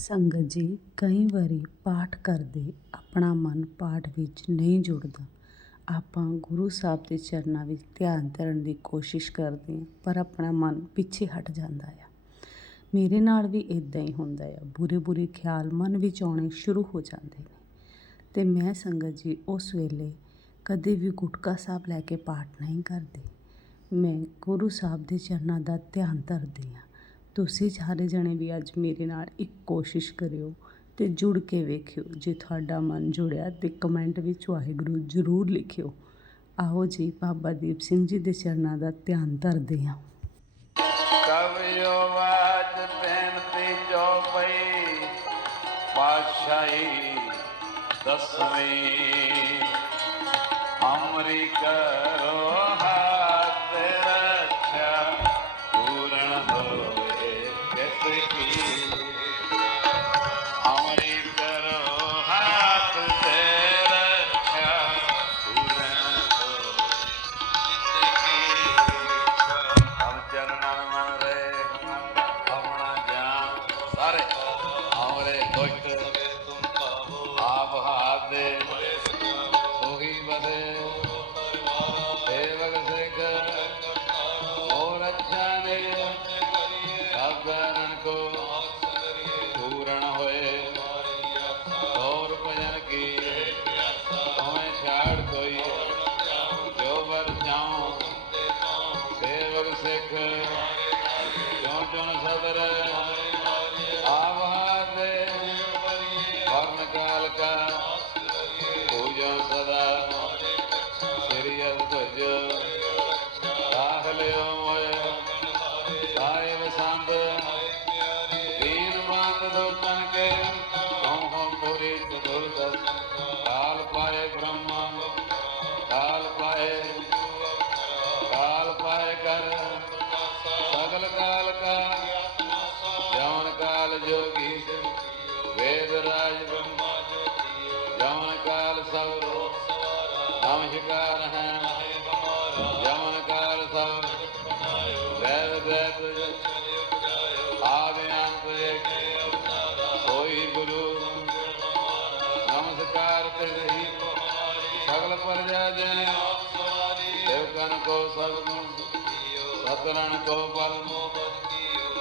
ਸੰਗਤ ਜੀ ਕਈ ਵਾਰੀ ਪਾਠ ਕਰਦੇ ਆਪਣਾ ਮਨ ਪਾਠ ਵਿੱਚ ਨਹੀਂ ਜੁੜਦਾ। ਆਪਾਂ ਗੁਰੂ ਸਾਹਿਬ ਦੇ ਚਰਨਾਂ ਵਿੱਚ ਧਿਆਨ ਧਰਨ ਦੀ ਕੋਸ਼ਿਸ਼ ਕਰਦੇ ਹਾਂ, ਪਰ ਆਪਣਾ ਮਨ ਪਿੱਛੇ ਹਟ ਜਾਂਦਾ ਆ। ਮੇਰੇ ਨਾਲ ਵੀ ਇਦਾਂ ਹੀ ਹੁੰਦਾ ਆ। ਬੁਰੇ ਬੁਰੇ ਖਿਆਲ ਮਨ ਵਿੱਚ ਆਉਣੇ ਸ਼ੁਰੂ ਹੋ ਜਾਂਦੇ ਨੇ। ਤੇ ਮੈਂ ਸੰਗਤ ਜੀ ਉਸ ਵੇਲੇ ਕਦੇ ਵੀ ਗੁਟਕਾ ਸਾਹਿਬ ਲੈ ਕੇ ਪਾਠ ਨਹੀਂ ਕਰਦੀ। ਮੈਂ ਗੁਰੂ ਸਾਹਿਬ ਦੇ ਚਰਨਾਂ ਦਾ ਧਿਆਨ ਧਰਦੀ ਹਾਂ। ਤੁਸੀਂ ਸਾਰੇ ਜਣੇ ਵੀ ਅੱਜ ਮੇਰੇ ਨਾਲ ਇੱਕ ਕੋਸ਼ਿਸ਼ ਕਰਿਓ ਤੇ ਜੁੜ ਕੇ ਵੇਖਿਓ। ਜੇ ਤੁਹਾਡਾ ਮਨ ਜੁੜਿਆ ਤੇ ਕਮੈਂਟ ਵਿੱਚ ਵਾਹਿਗੁਰੂ ਜ਼ਰੂਰ ਲਿਖਿਓ। ਆਓ ਜੀ, ਬਾਬਾ ਦੀਪ ਸਿੰਘ ਜੀ ਦੇ ਚਰਨਾਂ ਦਾ ਧਿਆਨ ਧਰਦੇ ਹਾਂ। ਕਵਿਓ ਵਾਜ ਬੇਨਤੀ ਜੋ ਪਈ, ਪਾਤਸ਼ਾਹੀ ਦਸਵੀਂ। ਜਾਨ ਸਾਰੇ ਹਮਰੇ ਆਪ ਹਾਰ ਦੇ, ਉਹੀ ਬਸੇ ਸੇਵਕ ਸਿੱਖ, ਹੋਰ ਅੱਛਾ ਨੇ। ਸਭਨ ਕੋ ਪੂਰਨ ਹੋਏ। ਹੋਰ ਭਜਨ ਕੀ ਹਮੇ ਛਾੜ ਕੋਈ। ਜੋ ਵਰ ਜਾਉ ਸੇਵਕ ਸਿੱਖ। ਨਮਸਕਾਰ ਹੈ ਜਵਨ ਕਾਲ ਸਭ ਵੈਦ ਵੈਦ ਆਦਿ ਅੰਤ ਏਕ ਗੁਰੂ ਨਮਸਕਾਰ ਤੇ ਰਹੀ ਸਗਲ ਪ੍ਰਜਾ ਜਨ ਦੇਵਕਨ ਕੋ ਸਭ ਗੁਣ ਸਤਰਨ ਕੋ ਬਲ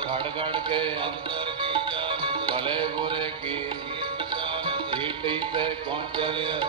ਖੜ ਖੜ ਕੇ ਅੰਦਰ ਭਲੇ ਬੁਰੇ ਕੀ ਢੀਟੀ ਤੇ ਪਹੁੰਚਿਆ ਸਤ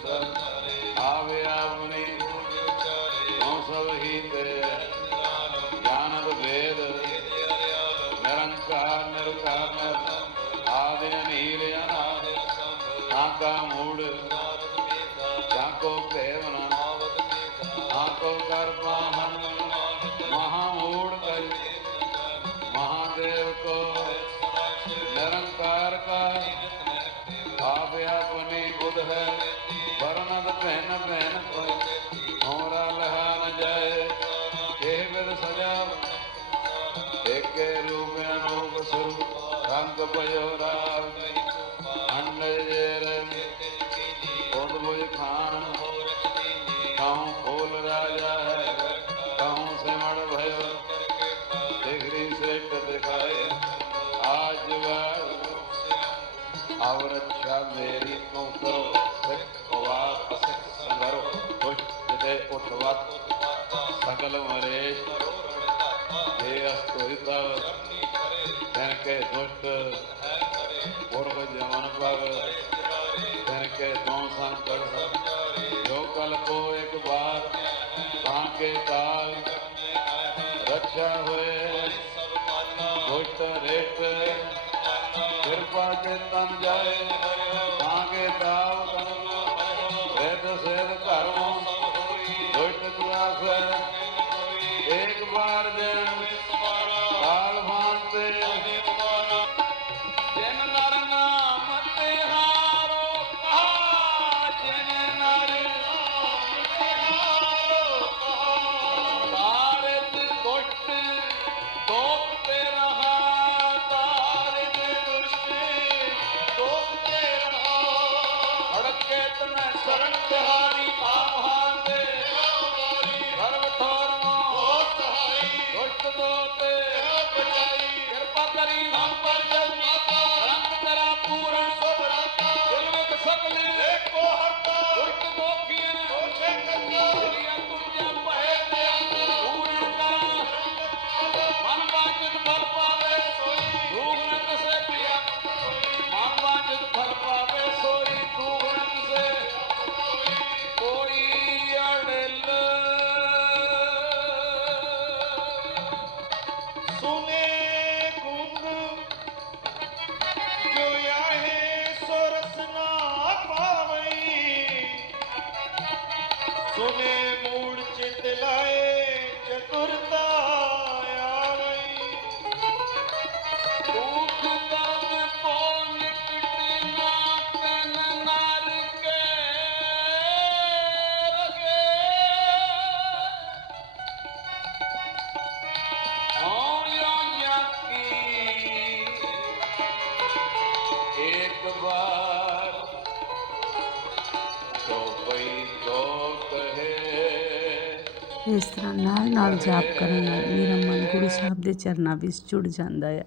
ਆਕੋ ਕਰ ਪਾਹਨ ਮਹਾ ਮੂੜ ਕਰ। ਮਹਾਦੇਵ ਕੋ ਨਿਰੰਕਾਰ ਕਾ ਆਪ ਆਪਣੀ ਬੁੱਧ ਹੈ। ਵਰਨਦ ਭੈਨ ਵਾਰ ਔਰ ਅੱਛਾ ਮੇਰੀ ਤੂੰ ਕਰੋ ਸਿੱਖ ਵਾਰ ਅਸਿੱਖ ਸੰਗਰੋ। ਦੁਸ਼ਟ ਦੇ ਉਠਵਤ ਸਕਲ ਮਰੇਸ਼ ਇਹ ਅਸਤੋਹਿਤਾ ਤਨ ਕੇ ਦੁਸ਼ਟ ਪੁਰਬ ਜਮਨ ਪਰ ਤਨ ਕੇ ਦੋ ਸੰਕਟ ਜੋ ਕਲ ਕੋ ਇੱਕ ਬਾਰ ਤਾਂ ਕੇ ਕਾਲ। ਰੱਖਿਆ ਹੋਏ ਕੇ ਤਨ ਜਾਏ ਤਾਂ ਕੇ ਤਾਵ ਵੇਦ ਸੇਦ ਕਰਮ ਦੁਸ਼ਟ ਦੁਆਸ Fatihah. ਮੂੜ ਚਿਤ ਲਾਏ ਚਤੁਰਤਾ ਇਸ ਤਰ੍ਹਾਂ ਨਾਲ ਨਾਲ ਜਾਪ ਕਰਨ ਨਾਲ ਮੇਰਾ ਮਨ ਗੁਰੂ ਸਾਹਿਬ ਦੇ ਚਰਨਾਂ ਵਿੱਚ ਜੁੜ ਜਾਂਦਾ ਹੈ